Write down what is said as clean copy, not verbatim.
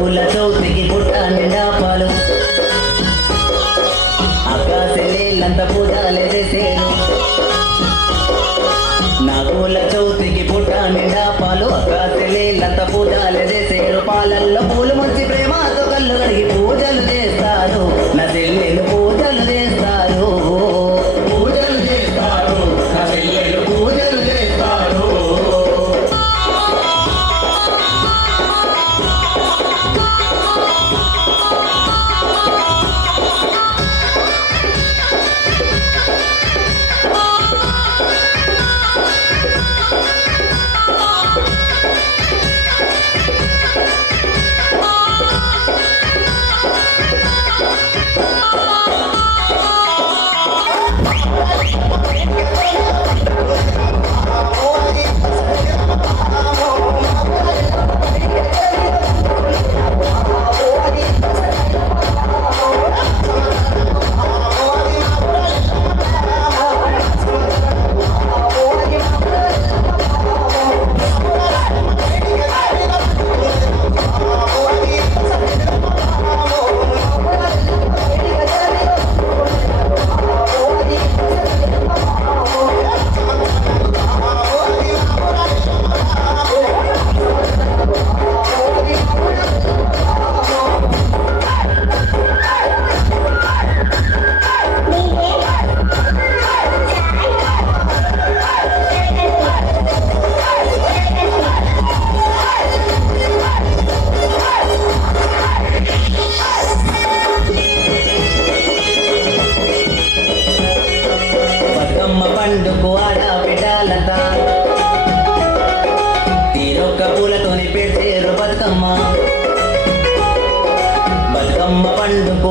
పూల చౌతికి పుట్ట నిండా పాలు అక్కాసెల్లేళ్ళంత పూజాలే చేసేరు నా పూల చౌతికి పుట్ట నిండా పాలు అక్కాసెల్లేళ్ళంత పూజాలే చేసేరు పాలల్లో పూలు ముంచి ప్రేమతో కళ్ళు కడిగి పూజలు చేస్తారు నా చెల్లెలు పూజలు చేస్తారు పూజలు చేస్తారు నా చెల్లెలు పూజలు చేస్తారు బతుకమ్మ పండుకు ఆడబిడ్డలంతా తీరొక్క పూలతోని పెట్టేరు బతుకమ్మ బతుకమ్మ పండుకు